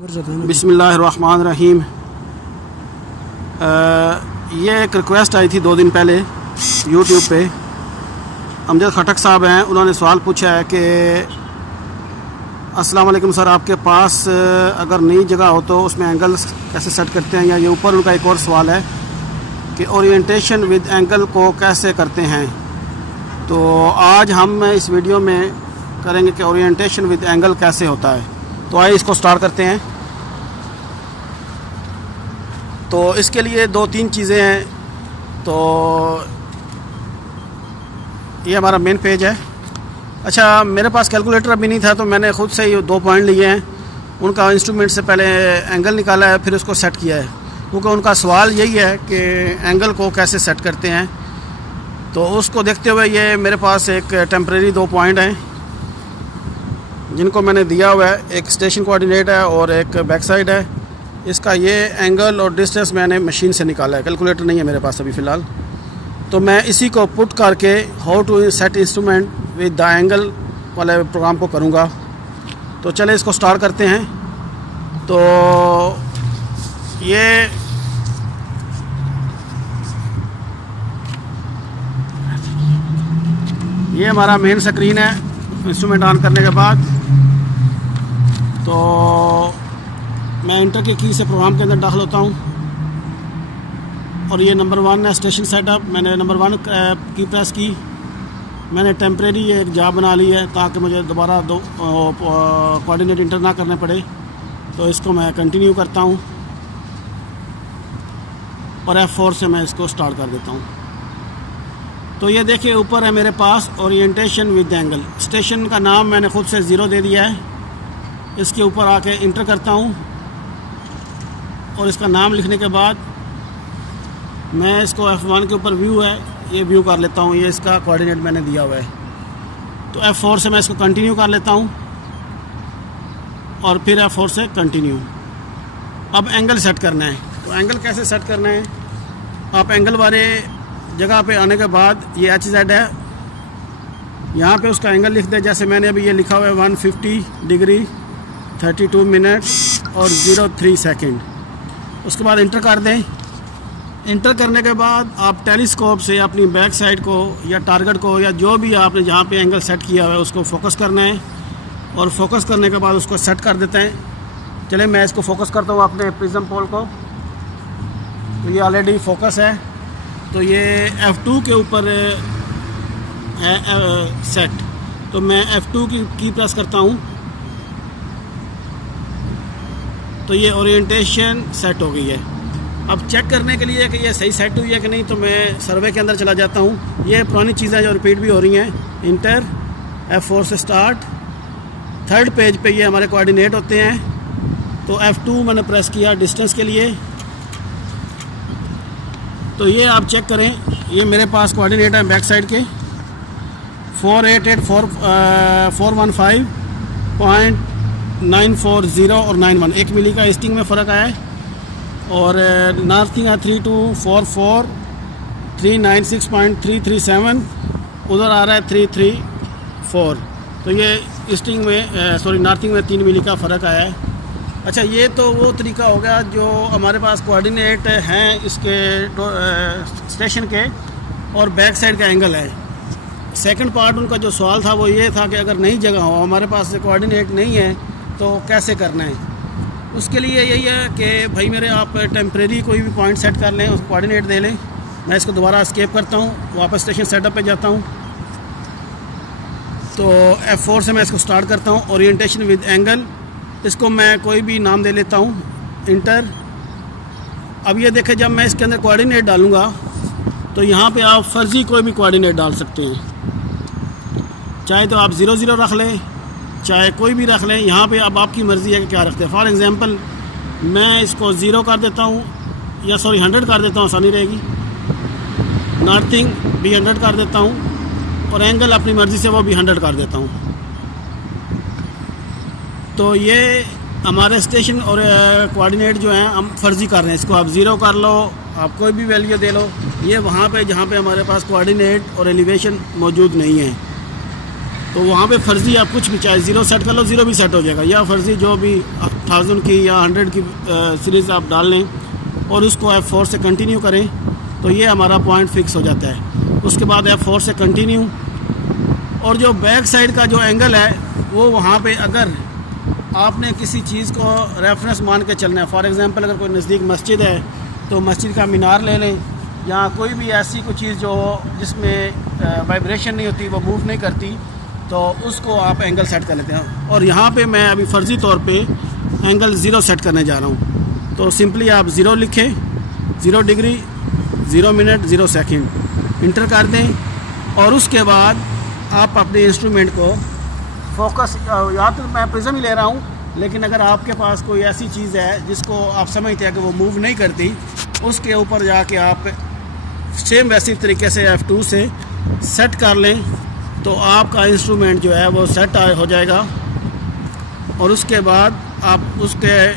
बिस्मिल्लाहिर्रहमानिर्रहीम। ये एक रिक्वेस्ट आई थी 2 दिन पहले यूट्यूब पे। अमजद खटक साहब हैं, उन्होंने सवाल पूछा है कि अस्सलाम वालेकुम सर, आपके पास अगर नई जगह हो तो उसमें एंगल्स कैसे सेट करते हैं, या ये ऊपर उनका एक और सवाल है कि ओरिएंटेशन विद एंगल को कैसे करते हैं। तो आज हम इस वीडियो में करेंगे कि ओरिएंटेशन विद एंगल कैसे होता है। तो आइए इसको स्टार्ट करते हैं। तो इसके लिए 2-3 चीज़ें हैं। तो ये हमारा मेन पेज है। अच्छा, मेरे पास कैलकुलेटर अभी नहीं था तो मैंने ख़ुद से ही 2 पॉइंट लिए हैं, उनका इंस्ट्रूमेंट से पहले एंगल निकाला है, फिर उसको सेट किया है, क्योंकि उनका सवाल यही है कि एंगल को कैसे सेट करते हैं। तो उसको देखते हुए ये मेरे पास एक टेम्परेरी 2 पॉइंट हैं जिनको मैंने दिया हुआ है। एक स्टेशन कोऑर्डिनेट है और एक बैक साइड है। इसका ये एंगल और डिस्टेंस मैंने मशीन से निकाला है, कैलकुलेटर नहीं है मेरे पास अभी फ़िलहाल। तो मैं इसी को पुट करके how to set instrument with the angle वाले प्रोग्राम को करूँगा। तो चले इसको स्टार्ट करते हैं। तो ये हमारा मेन स्क्रीन है इंस्ट्रूमेंट ऑन करने के बाद। तो मैं इंटर की की से प्रोग्राम के अंदर दाखिल होता हूँ और ये नंबर 1 है स्टेशन सेटअप। मैंने नंबर 1 की प्रेस की। मैंने टेम्परेरी एक जॉब बना ली है ताकि मुझे दोबारा 2 कोऑर्डिनेट इंटर ना करने पड़े। तो इसको मैं कंटिन्यू करता हूँ और F4 से मैं इसको स्टार्ट कर देता हूँ। तो ये देखिए ऊपर है मेरे पास ओरिएंटेशन विद एंगल। स्टेशन का नाम मैंने ख़ुद से 0 दे दिया है। इसके ऊपर आके इंटर करता हूँ और इसका नाम लिखने के बाद मैं इसको F1 के ऊपर व्यू है, ये व्यू कर लेता हूँ। ये इसका कोऑर्डिनेट मैंने दिया हुआ है। तो F4 से मैं इसको कंटिन्यू कर लेता हूँ और फिर F4 से कंटिन्यू। अब एंगल सेट करना है। तो एंगल कैसे सेट करना है, आप एंगल वाले जगह पे आने के बाद ये HZ है, यहाँ पे उसका एंगल लिख दें। जैसे मैंने अभी ये लिखा हुआ है 150 डिग्री 32 मिनट और 03 सेकेंड। उसके बाद इंटर कर दें। इंटर करने के बाद आप टेलीस्कोप से अपनी बैक साइड को या टारगेट को या जो भी आपने जहाँ पे एंगल सेट किया हुआ है उसको फोकस करना है और फोकस करने के बाद उसको सेट कर देते हैं। चले मैं इसको फोकस करता हूँ अपने प्रिज्म पोल को। तो ये ऑलरेडी फोकस है। तो ये F2 के ऊपर है सेट। तो मैं F2 की प्रेस करता हूँ तो ये ओरिएंटेशन सेट हो गई है। अब चेक करने के लिए कि ये सही सेट हुई है कि नहीं, तो मैं सर्वे के अंदर चला जाता हूँ। ये पुरानी चीज़ें जो रिपीट भी हो रही हैं। इंटर F4 से स्टार्ट। 3rd पेज पे ये हमारे कोऑर्डिनेट होते हैं। तो F2 मैंने प्रेस किया डिस्टेंस के लिए। तो ये आप चेक करें, ये मेरे पास कोऑर्डिनेट है बैक साइड के 488.940 और 91। 1 मिली का ईस्टिंग में फ़र्क आया है। और नॉर्थिंग है 3244 396.337, उधर आ रहा है 334। तो ये ईस्टिंग में नॉर्थिंग में 3 मिली का फ़र्क आया है। अच्छा, ये तो वो तरीका हो गया जो हमारे पास कोऑर्डिनेट हैं इसके स्टेशन के और बैक साइड का एंगल है। सेकंड पार्ट उनका जो सवाल था वो ये था कि अगर नई जगह हो, हमारे पास कोऑर्डिनेट नहीं है, तो कैसे करना है। उसके लिए यही है कि भाई मेरे आप टेम्परेरी कोई भी पॉइंट सेट कर लें, उसको कोऑर्डिनेट दे लें। मैं इसको दोबारा एस्केप करता हूँ, वापस स्टेशन सेटअप पे जाता हूँ। तो F4 से मैं इसको स्टार्ट करता हूँ ओरिएंटेशन विद एंगल। इसको मैं कोई भी नाम दे लेता हूँ, इंटर। अब ये देखें, जब मैं इसके अंदर कोऑर्डिनेट डालूँगा तो यहाँ पे आप फर्जी कोई भी कोऑर्डिनेट डाल सकते हैं। चाहे तो आप 00 रख लें, चाहे कोई भी रख लें। यहाँ पे अब आपकी मर्ज़ी है कि क्या रखते हैं। फॉर एग्ज़ाम्पल मैं इसको 0 कर देता हूँ, या 100 कर देता हूँ, आसानी रहेगी। नॉर्थिंग भी 100 कर देता हूँ और एंगल अपनी मर्ज़ी से वो भी 100 कर देता हूँ। तो ये हमारे स्टेशन और कोऑर्डिनेट जो हैं हम फर्जी कर रहे हैं। इसको आप 0 कर लो, आप कोई भी वैल्यू दे लो। ये वहाँ पे जहाँ पे हमारे पास कोऑर्डिनेट और एलिवेशन मौजूद नहीं है। तो वहाँ पे फर्जी आप कुछ भी चाहे 0 सेट कर लो, 0 भी सेट हो जाएगा, या फर्जी जो भी 1000 की या 100 की सीरीज़ आप डाल लें और उसको F4 से कंटिन्यू करें तो ये हमारा पॉइंट फिक्स हो जाता है। उसके बाद F4 से कंटिन्यू, और जो बैक साइड का जो एंगल है वो वहाँ पे अगर आपने किसी चीज़ को रेफरेंस मान के चलना है, फॉर एग्ज़ाम्पल अगर कोई नज़दीक मस्जिद है तो मस्जिद का मीनार ले लें, या कोई भी ऐसी कोई चीज़ जो जिसमें वाइब्रेशन नहीं होती, वो मूव नहीं करती, तो उसको आप एंगल सेट कर लेते हैं। और यहाँ पे मैं अभी फ़र्ज़ी तौर पे एंगल 0 सेट करने जा रहा हूँ। तो सिंपली आप 0 लिखें, 0 डिग्री, 0 मिनट, 0 सेकंड इंटर कर दें, और उसके बाद आप अपने इंस्ट्रूमेंट को फोकस, या तो मैं प्रिज्म ही ले रहा हूँ, लेकिन अगर आपके पास कोई ऐसी चीज़ है जिसको आप समझते हैं कि वो मूव नहीं करती, उसके ऊपर जाके आप सेम वैसी तरीके से F2 से सेट कर लें तो आपका इंस्ट्रूमेंट जो है वो सेट हो जाएगा। और उसके बाद आप उसके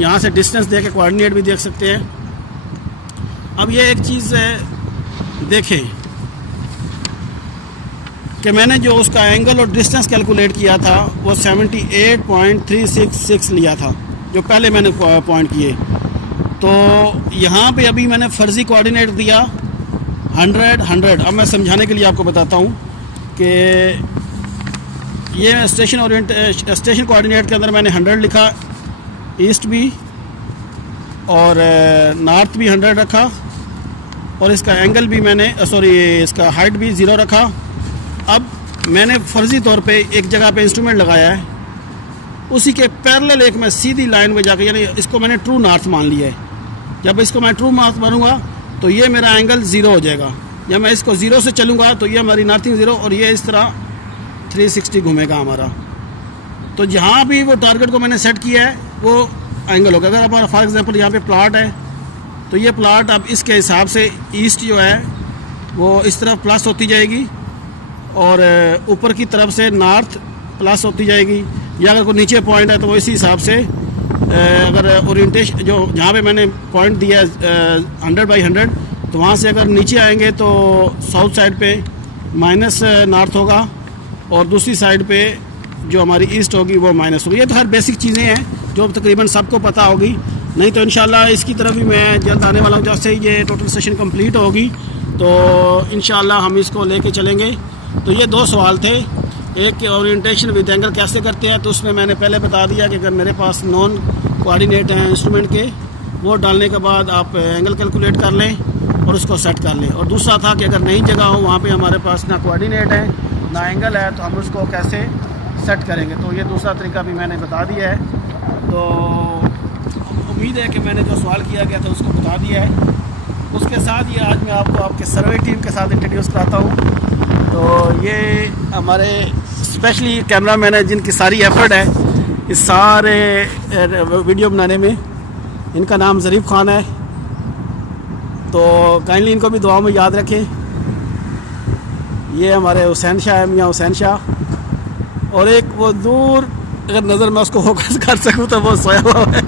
यहाँ से डिस्टेंस दे के कोऑर्डिनेट भी देख सकते हैं। अब ये एक चीज़ देखें कि मैंने जो उसका एंगल और डिस्टेंस कैलकुलेट किया था वो 78.366 लिया था, जो पहले मैंने पॉइंट किए। तो यहाँ पे अभी मैंने फ़र्ज़ी कोऑर्डिनेट दिया 100 100। अब मैं समझाने के लिए आपको बताता हूँ कि ये स्टेशन कोऑर्डिनेट के अंदर मैंने 100 लिखा, ईस्ट भी और नॉर्थ भी 100 रखा, और इसका एंगल भी मैंने इसका हाइट भी 0 रखा। अब मैंने फ़र्ज़ी तौर पे एक जगह पे इंस्ट्रूमेंट लगाया है, उसी के पैरेलल एक मैं सीधी लाइन में जाकर, यानी इसको मैंने ट्रू नॉर्थ मान लिया है। जब इसको मैं ट्रू नॉर्थ मानूंगा तो ये मेरा एंगल 0 हो जाएगा। जब मैं इसको 0 से चलूँगा तो ये हमारी नॉर्थिंग 0, और ये इस तरह 360 घूमेगा हमारा। तो जहाँ भी वो टारगेट को मैंने सेट किया है वो एंगल होगा। अगर हमारा फॉर एग्जांपल यहाँ पे प्लाट है तो ये प्लाट अब इसके हिसाब से ईस्ट जो है वो इस तरफ प्लस होती जाएगी, और ऊपर की तरफ से नॉर्थ प्लस होती जाएगी, या अगर कोई नीचे पॉइंट है तो वो इसी हिसाब से अगर ओरिएंटेशन जो जहाँ पे मैंने पॉइंट दिया 100/100, तो वहाँ से अगर नीचे आएंगे तो साउथ साइड पे माइनस नॉर्थ होगा, और दूसरी साइड पे जो हमारी ईस्ट होगी वो माइनस होगी। ये तो हर बेसिक चीज़ें हैं जो तकरीबन सबको पता होगी। नहीं तो इंशाल्लाह इसकी तरफ भी मैं जल्द आने वाला हूँ। जैसे ही ये टोटल सेशन कंप्लीट होगी तो इंशाल्लाह हम इसको लेके चलेंगे। तो ये 2 सवाल थे, एक कि ओरिएंटेशन विद एंगल कैसे करते हैं, तो उसमें मैंने पहले बता दिया कि अगर मेरे पास नॉन कोऑर्डिनेट हैं इंस्ट्रूमेंट के, वो डालने के बाद आप एंगल कैलकुलेट कर लें और उसको सेट कर लें। और दूसरा था कि अगर नई जगह हो, वहाँ पे हमारे पास ना कोऑर्डिनेट है ना एंगल है, तो हम उसको कैसे सेट करेंगे। तो ये दूसरा तरीका भी मैंने बता दिया है। तो उम्मीद है कि मैंने जो सवाल किया गया था उसको बता दिया है। उसके साथ ये आज मैं आपको आपके सर्वे टीम के साथ इंट्रोड्यूस कराता हूँ। तो ये हमारे स्पेशली कैमरा मैन है जिनकी सारी एफर्ट है इस सारे वीडियो बनाने में। इनका नाम ज़रीफ़ खान है, तो काइंडली इनको भी दुआ में याद रखें। ये हमारे हुसैन शाह है, मियाँ हुसैन शाह, और एक वो दूर अगर नज़र मैं उसको फोकस कर सकूँ तो वो सोया हुआ है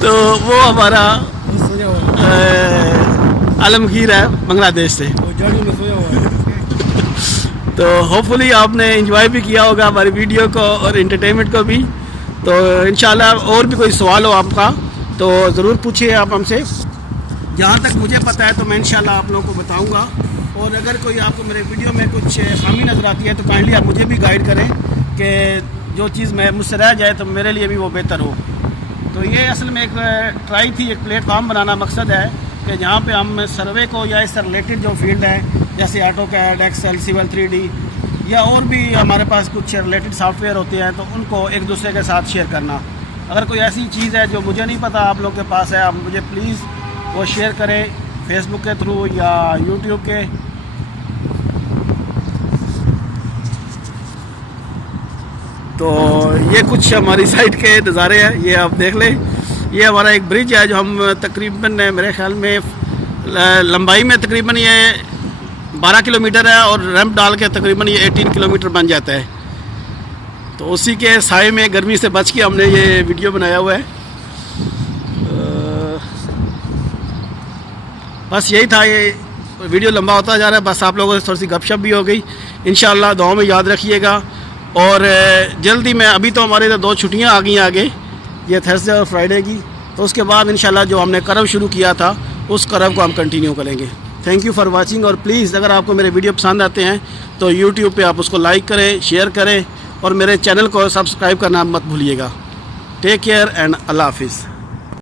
तो वो हमारा आलमगीर है बांग्लादेश से। तो होपफुली आपने एंजॉय भी किया होगा हमारी वीडियो को और एंटरटेनमेंट को भी। तो इंशाल्लाह और भी कोई सवाल हो आपका तो ज़रूर पूछिए आप हमसे। जहाँ तक मुझे पता है तो मैं इंशाल्लाह आप लोगों को बताऊँगा, और अगर कोई आपको मेरे वीडियो में कुछ खामी नज़र आती है तो काइंडली आप मुझे भी गाइड करें कि जो चीज़ मैं मुझसे रह जाए तो मेरे लिए भी वो बेहतर हो। तो ये असल में एक ट्राई थी, एक प्लेटफॉर्म बनाना मकसद है कि जहाँ पे हम सर्वे को या इससे रिलेटेड जो फील्ड है जैसे AutoCAD, एक्सेल, सिविल 3D या और भी हमारे पास कुछ रिलेटेड सॉफ्टवेयर होते हैं तो उनको एक दूसरे के साथ शेयर करना। अगर कोई ऐसी चीज़ है जो मुझे नहीं पता आप लोग के पास है, आप मुझे प्लीज़ वो शेयर करें फेसबुक के थ्रू या यूट्यूब के। तो ये कुछ हमारी साइड के नज़ारे हैं, ये आप देख लें। ये हमारा एक ब्रिज है जो हम तकरीबन मेरे ख्याल में लंबाई में तकरीबन ये 12 किलोमीटर है और रैंप डाल के तकरीबन ये 18 किलोमीटर बन जाता है। तो उसी के साए में गर्मी से बच के हमने ये वीडियो बनाया हुआ है। बस यही था, ये वीडियो लंबा होता जा रहा है, बस आप लोगों से थोड़ी सी गपशप भी हो गई। इंशाल्लाह दुआ में याद रखिएगा। और जल्दी मैं, अभी तो हमारे इधर 2 छुट्टियाँ आ गई आगे, ये थर्सडे और फ्राइडे की, तो उसके बाद इंशाल्लाह जो हमने करव शुरू किया था उस करव को हम कंटिन्यू करेंगे। Thank you for watching. और प्लीज़ अगर आपको मेरे वीडियो पसंद आते हैं तो यूट्यूब पे आप उसको लाइक करें, शेयर करें और मेरे चैनल को सब्सक्राइब करना मत भूलिएगा। टेक केयर एंड अल्लाह हाफिज़।